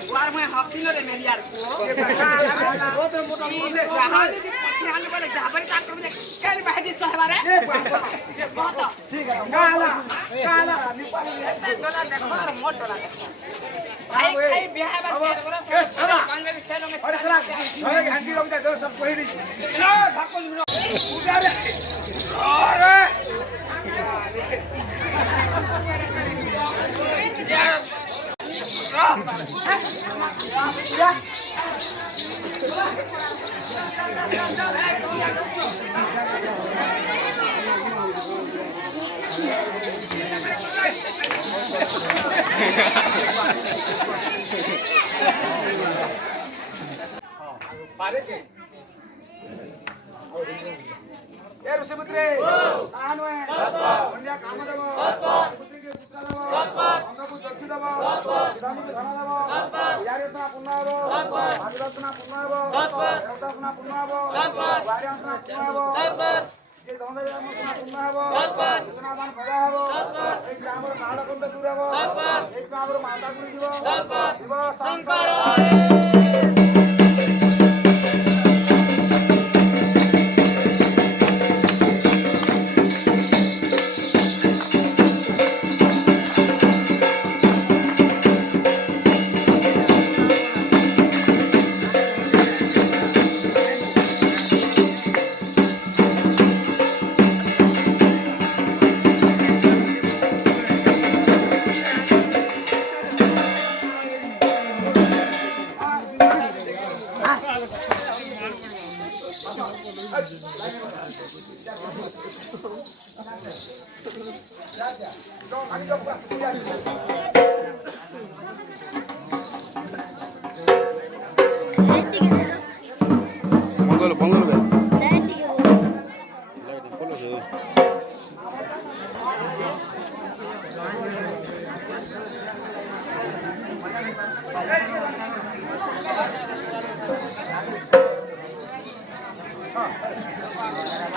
बुआर में हफ्ती न रे मेरी यार को वो तो मोटा जहां भी पछे हाल वाले जहां पर काट में कर बहजी सहवारे बहुत ठीक है काला काला डॉलर देखो मोट डॉलर भाई भाई बियाह बात करो सरा बांग्लादेश से लोग अरे सरा अरे घंटी लोग दे सब कोई नहीं लो ठाकुर पूजा रे अरे यार ऋषिपुत्रे कन्या काम देव पुत्री के पुत्र देव अंगको चक्षु देव विधानी के धन देव यारेसना पुण्य देव भागीरथना पुण्य देव देवतासना पुण्य देव वार्यासना पुण्य देव ये धनदेवसना पुण्य देव कृष्णादान भगा देव एक ग्रामर कालकंड दूर देव एक ग्रामर माता गुरु जीव शिव शंकर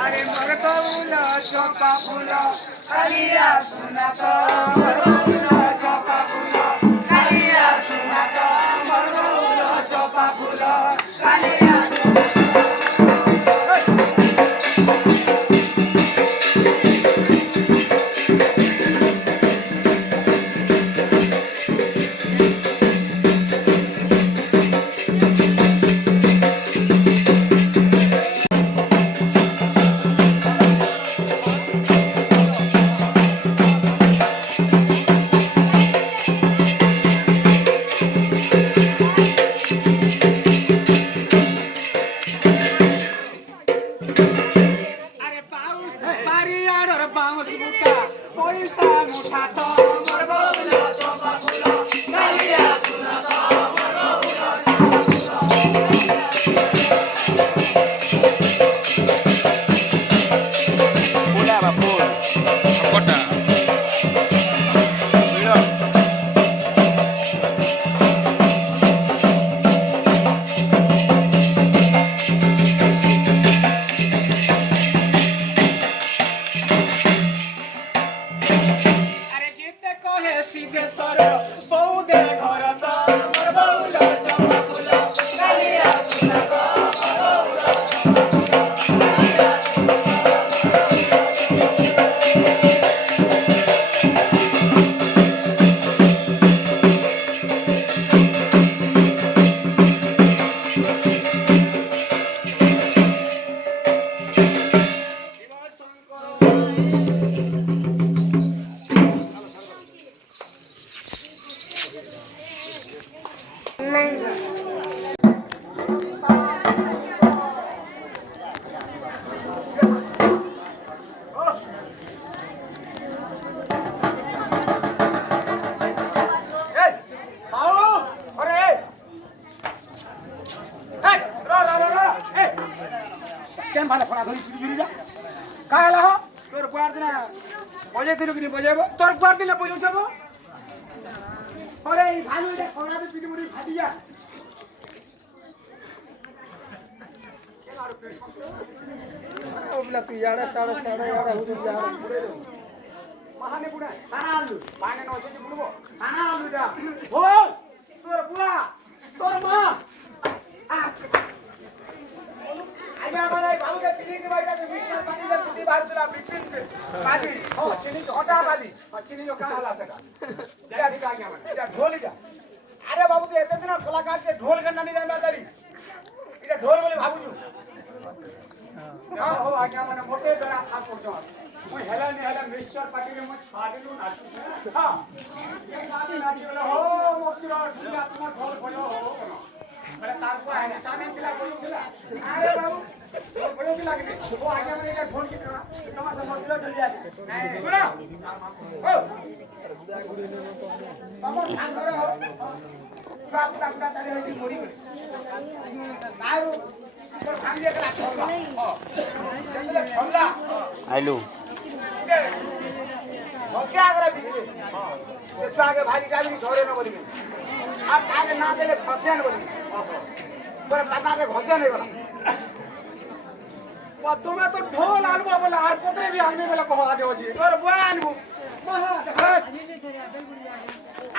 अरे मरतो उला चोपा फुला कालिया सुनातो मरतो उला चोपा फुला कालिया सुनातो मरतो उला चोपा फुला कालिया মুঠা তো মোর বউল চম্পা ফুল কালিয়া সুনা তো মোর বউল Pula ba pul? Kota. Bilo. अरे गीत कहे सीधे सर बहू दे घर तो मोर बउल चंपा फूल कालिया सुना तो কেন ভালো ফোনা ধরি চুরি চুরি যা কায় আলা হো তোর বুয়ার দিনা বজাই দিলু কিনি বজাইব তোর বুয়ার দিলে বজাই যাব আরে এই ভালো এটা ফোনা দে পিটি মুড়ি ফাটি যা ওবলা তুই ইয়াড়া সাড়া সাড়া ইয়াড়া হুজুর ইয়াড়া মাহানে বুড়া খানা আলু মানে নছে যে বুড়বো খানা আলুটা ও তোর বুয়া তোর মা আগে আমার এই বাবুকে চিনি দি বাইটা যে মিস্টার পানি যে পুতি বাড়ি দিলা বিপিন বাজি ও চিনি ওটা বাজি চিনি जो कहां हला सका जा दिखा गया मैं এটা ঢোল যা আরে বাবু তো এত দিন কলাকার যে ঢোল গান নানি জানা জানি এটা ঢোল বলে ভাবুছু হ্যাঁ ও আগে মানে মোটে বেড়া খা পড়ছ মই হেলা নি হেলা মিস্টার পাটি রে মই ছাড়িলু নাচু হ্যাঁ এই গানি নাচি বলে হো মক্সিরা ঢুলা তোমার ঢোল বজো হো কেন মানে তারপর আইনি সামনে দিলা বলছিলা আরে বাবু বলো কি লাগবে ও আগে মানে এটা ঢোল কি করা তোমার সমস্যা ঢুলিয়া শুনো ও বাবু সাঙ্গ রে হো সব টাকা তালে হইছি মরি করে নাইরু তোর ভাঙিয়ে গেলা ঠোলা দেখলে ঠোলা Ailu. হসে আগরে বিজলি একটু আগে ভাজি গালি ধরে না বলবি আর কাকে না দিলে ফসে না বলবি তোরা টাকাকে ঘষে নেই গলা তুমি তো ঢোল আনবো বলে আর কোতরে বি আনবি বলে কহ আগে হচ্ছে তোর বই আনবো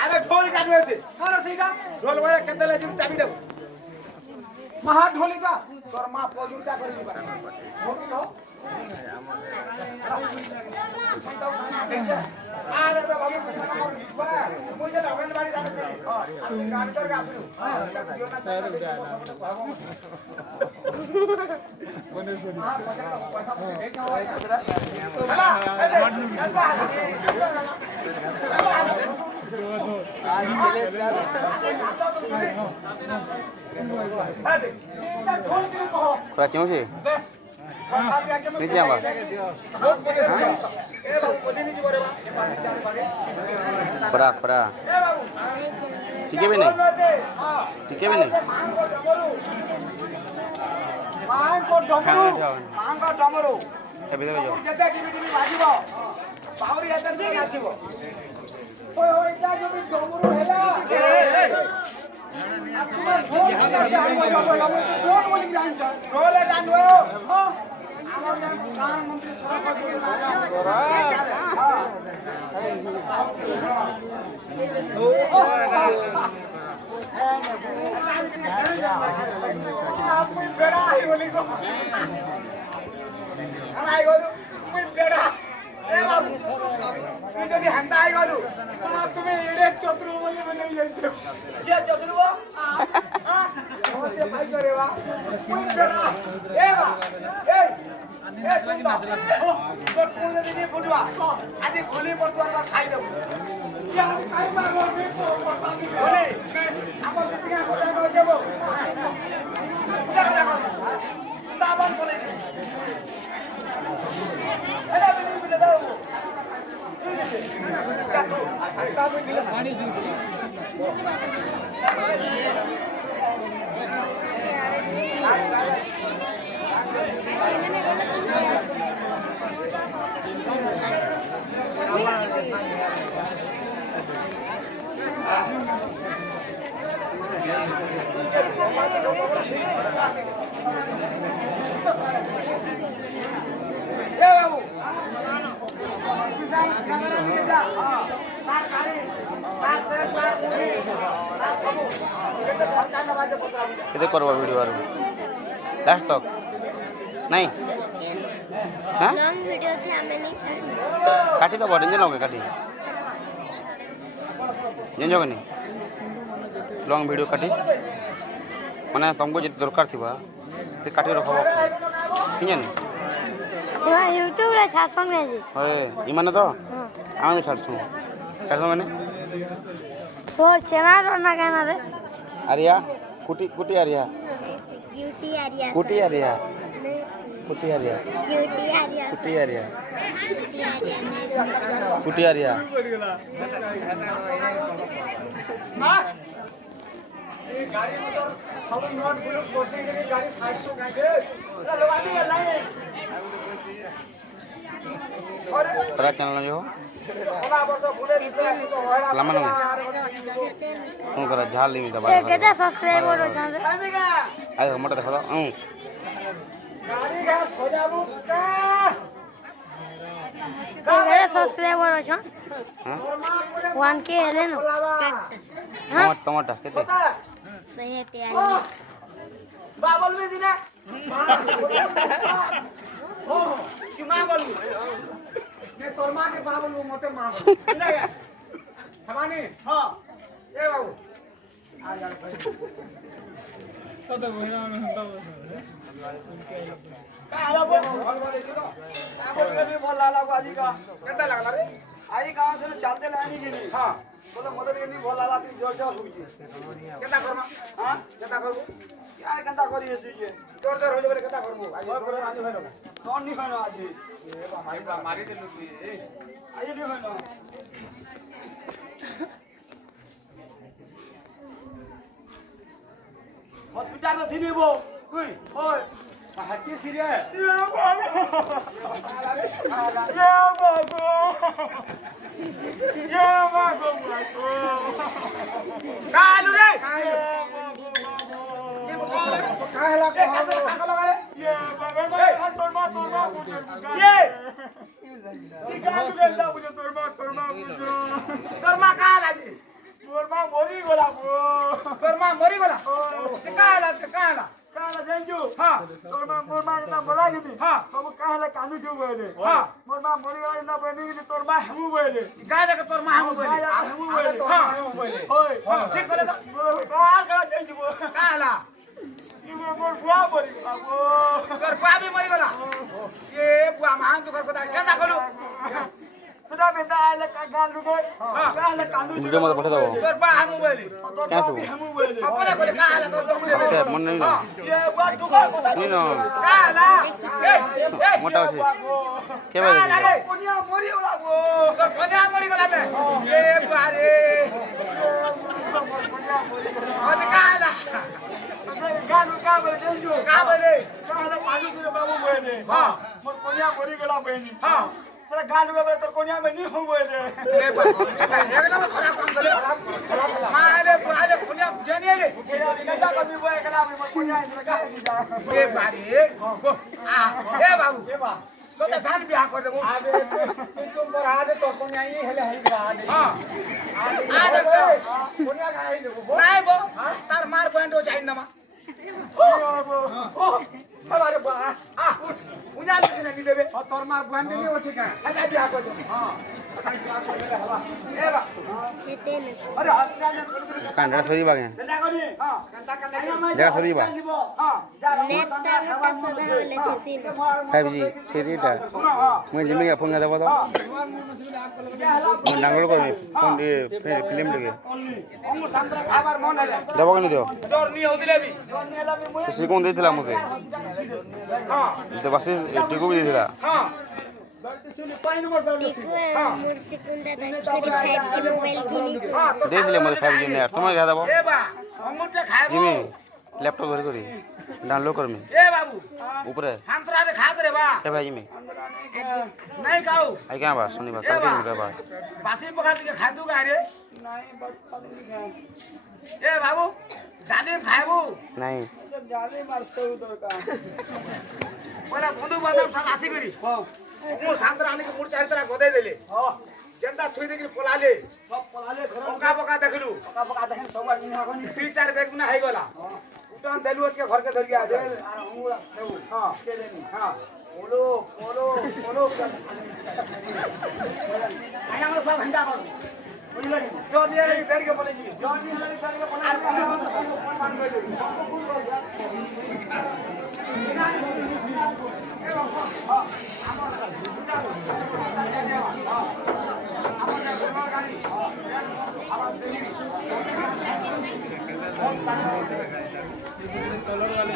আগে ঢোল কাটু আছে কোন সেইটা ঢোল বলে কেতে লাগি চাবি দেব মহা ঢোলিটা তোর মা পজুটা করে দিবা ঢোলি দাও আরে তো বাবু লিখবা মই যে লগন বাড়ি যাবে গান তোর গাছু পয়সা পয়সা দেখো হলা Kura cemu sih? Ini apa? Perak, perak. Tiga bini? Tiga bini? মাংকো ডমরু Tapi itu jauh. যেতে টিভি টিভি বাজিব পাউরি এতে দিয়ে নাচিব ওই ওইটা যদি ডমরু হেলা তোমার ঢোল আছে আমি বাজাবো ঢোল বলি জানছ ঢোল জানবো হ্যাঁ আমার প্রধানমন্ত্রী সড়ক যোজনা আপনি বেড়া আই বলি গো আই গলু তুমি বেড়া এ বাবু তুই যদি হান্তা আই গলু তুমি এড়ে চতুর বলি বলে যাইছো কে চতুর গো ওতে ভাই করে বা তুই বেড়া এ বা এই এ শুনবা তোর পুরো দিদি ফুটবা আজি খলি পর তোর খাই দেব ইয়া খাই মারবো আমি তো পছন্দ বলি আমার দিকে কোটা কই যাব কোটা কথা তাবান বলে এলা বিনি বিলে দাও ঠিক আছে जातु हंता में दिले पानी जू କେତେ କରବ ଭିଡ଼ିଓ ଆରୁ ଲାଷ୍ଟ ତକ ନାଇଁ हाँ लॉन्ग वीडियो थे हमें नहीं छोड़ना काटी तो बड़े जनोगे काटी जनोगे नहीं लॉन्ग वीडियो काटी माने तुमको जितने दरकार थी तो काटी रखो ठीक है यहाँ यूट्यूब रे छासों में जी होए इमाने तो आम छाड़सू छाड़सू मैंने वो चैनल और ना कहना रे आरिया कुटी कुटी आरिया क्यूटी आरिया कुटी आरिया कुटी आरिया क्यूटी आरिया कुटी आरिया क्यूटी आरिया कुटी आरिया गाड़ी मोटर सब नोट बुक बसे के गाड़ी 700 काटे लगा दी नहीं परा चैनल जो ओला वर्ष भूले निकले तो होया लमन तू करा झाल ली दबा ये कितना सब्सक्राइबर हो जाते आय मोटा देखो गाड़ी का सजाबू का कितना सब्सक्राइबर हो जाते हां 1k है ना टमाटर टमाटर केते सही है 43 बाबल में दिना हो कि मां बोल ने तोर मां के बाबल वो मोटे मां बोल हमानी हां ए बाबू आ जा तो भैया में हम का आला बोल बोल दिलो बोल के भी बोल लाला बाजी का केता लागला रे आई कहां से चलते लानी जी हां बोले मदर के नहीं बोल लाला ती जोर जोर हुई केता करमा हां केता करबो यार केता करी एसी जे जोर जोर हो जे बोले केता करबो आज बोल आज होइलो नॉन नहीं खाना आज ए बा मारी दे लुकी आज नहीं खाना हॉस्पिटल में थी नहीं वो ओए ओए हट्टी सीरिया है ये बाबू कालू रे ये बोल काहे ला का लगा रे ये बाबा ये कालू के दा मुझे तोरमा तोरमा काहे ला जी तोरमा मोरी गोला तोरमा मोरी गोला काहे ला काला जेंजू हां तोरमा मोरमा ना बोला कि हां बाबू काहे कानू जो बोले हां मोरमा मोरी वाला ना बनी कि तोरमा हमू बोले काहे का तोरमा हमू बोले हमू बोले हां होय हां ठीक करे तो का जेंजू काला ये मोर बुआ बोली बाबू तोर बुआ भी मरी गला ये बुआ मान तो कर पता केना करू सुना बेटा आले का गाल रुके काहे कानू वीडियो मत पठा दो तोर बुआ हमू बोली क्या तू हमू बोली अपने बोले काहे तो तुम बोले से मन नहीं ये बुआ तू का नहीं ना काला मोटा আছে के बात काला कोनिया मरी गला वो तो कोनिया मरी गला बे ये बुआ रे आज काला गानु का बोले देजो का बोले काला पानी के बाबू बोले हां मोर कोनिया मरी गला बहनी हां साला गानु का बोले तो कोनिया में नहीं हो बोले ए एकदम खराब काम करे माले बुआले कोनिया जने ले गजा कभी बोए गला में मोर कोनिया का जा ए बारी आ ए बाबू तो धान बियाह कर देबो आबे तुम पर आ दे तो कोनिया ही हेले हई गिरा दे हां आ दे कोनिया का हई देबो नहीं बो तार मार पॉइंट हो जाई नमा ओ हमारे बा आ उठ उन्या से नहीं देबे और तोर मार पॉइंट नहीं होछे का हेले बियाह कर दे हां ए बा अरे कांडा सरी बागे कंदा करी हां कंदा जगह सरी बा हां नेता का सदा वाले किसी ने 5G 3G टा मैं जिम्मे का फोन का दबा दो मैं डाउनलोड कर फोन दे फिर फिल्म लगे हमु संतरा खाबार मन है दबा के नहीं दो जोर नहीं होतिले भी जोर नहीं हला भी खुशी कौन देथिला मुझे हां तो बस टिकू भी देथिला हां गलती सुनी पानी मोर बैठ टिकू मुर्सी कुंदा तक फिर 5 की मोबाइल किनी छु दे दिले मले 5G ने यार तुम्हारे ज्यादा बो ए बा अंगूठे खाए जिमी लैपटॉप धर करी डाउनलोड कर में ए बाबू ऊपर संतरा रे खा दे बा ए भाई जिमी नहीं खाओ आई क्या बात सुनी बात करके मिल बा बासी पका के खा दूंगा रे नहीं बस पानी खाए ए बाबू डालिम खाएबू नहीं जाले मार सौ दरकार पहिला बंधु बांधव सब आसी करी मु संतरा आने के मुड़ चार तरह गोदे देले जनता थुई देखि पलाले सब पलाले घर पका पका देखलु पका पका देखें सब बार निहा कोनी 3-4 बैग में है गला उठन देलु के घर के धर के आ दे अंगूरा सेव हां के देनी हां बोलो बोलो बोलो आया हम सब घंटा कर बुझलो नी जो दिए रे बैग के बोले जी जॉन नी हमारे घर के बना सब मान कर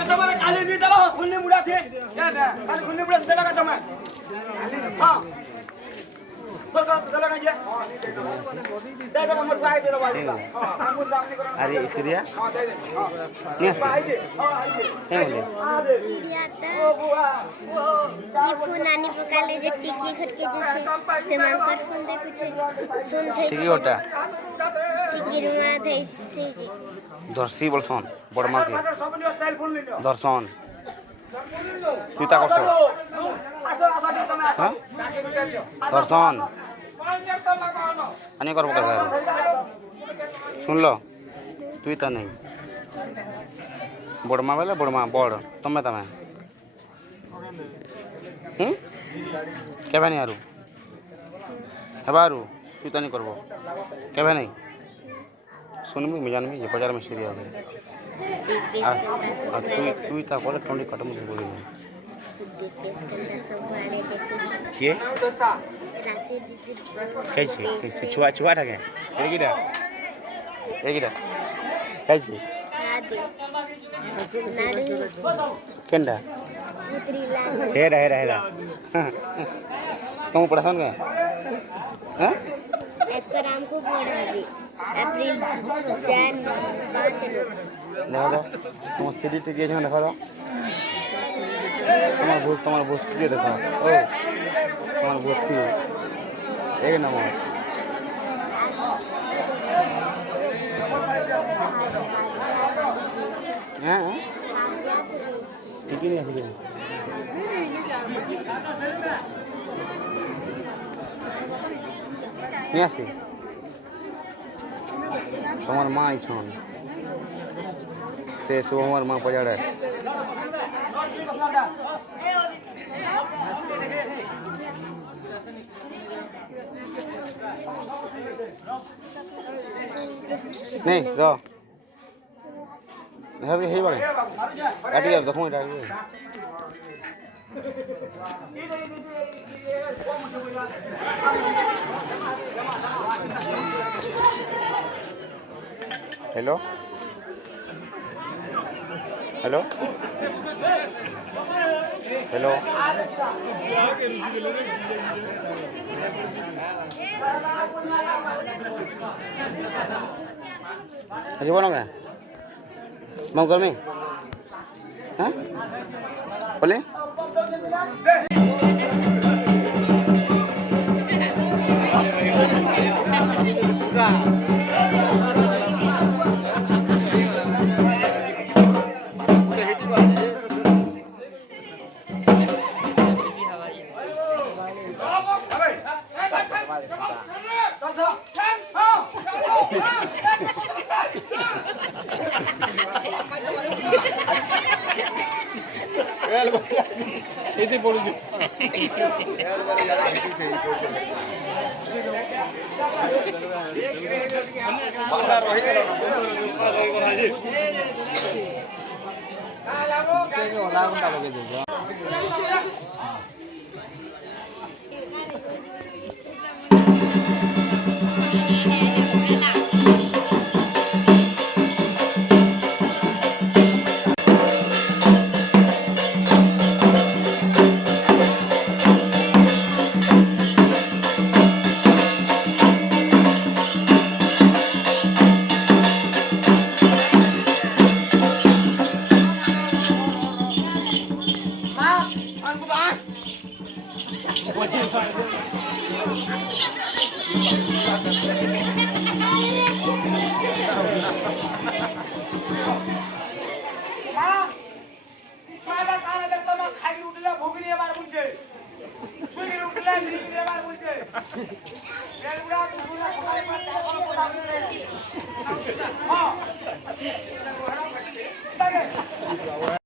तुम्हारे काली नहीं दला खुन्ने मुड़ा थे क्या ना काली खुन्ने मुड़ा दला का तुम्हें हां सरकार दला का ये दे दे हमर पाए दे वाली का हां हमर दाम नहीं करो अरे सूर्या हां दे दे नहीं पाए दे हां आई दे है बोले आ दे सिरियाता ओ बुआ ई फोन आनी पकाले जे टिकी खटके जे छे से मान कर फोन दे कुछ फोन थे ठीक होता टिकी रुआ थे से जी दर्शी बोलसन बड़मा के सब लियो तेल फुल लियो दर्शन पिता कस आसो आसो तुम आसो हां जाके तेल लियो दर्शन पानी तो लगाओ अनि करबो का सुन लो तू ता नहीं बड़मा बेले बड़मा बड़ तमे तमे केबे नहीं आरु हेबारु तू ता नहीं करबो केबे नहीं सुनमी मिजान में ये बाजार में सीरिया हो आ तू ता कोले टोंडी कट मुझे बोली नहीं दीपेश कंदा सब आड़े देखो के राशि दीदी कैसे छुआ छुआ ठगे एगिरा कैसे नाडू केंडा उतरी लाग हेरा तुम परेशान गए हां एक राम को पढ़ाबी अप्रैल जैन 5 देखा दो तुम सीडी टी गेज में देखा दो तुम्हारा बोस की देखो ओ तुम्हारा बोस की एक नंबर हां इतनी है नहीं आसी तुम्हार माँ ही छन से सो हमार माँ पजाड़े नहीं रो नहीं हे बागे आटी यार देखो इटा हेलो हेलो हेलो अच्छा बोलो क्या मंगल में हाँ बोले ଏଇଠି ପଡୁଛି ଅଧା ଘଣ୍ଟା ଲଗେଇ ଦେଉଛ মানবো বা মা ইছালা কানে দেখতো মা খাই উঠলে ভগিনি এবার বলছে ভগিনি উঠলে ভগিনি এবার বলছে এলগুড়া দুপুরা সকালে 4 কথা বলে হ্যাঁ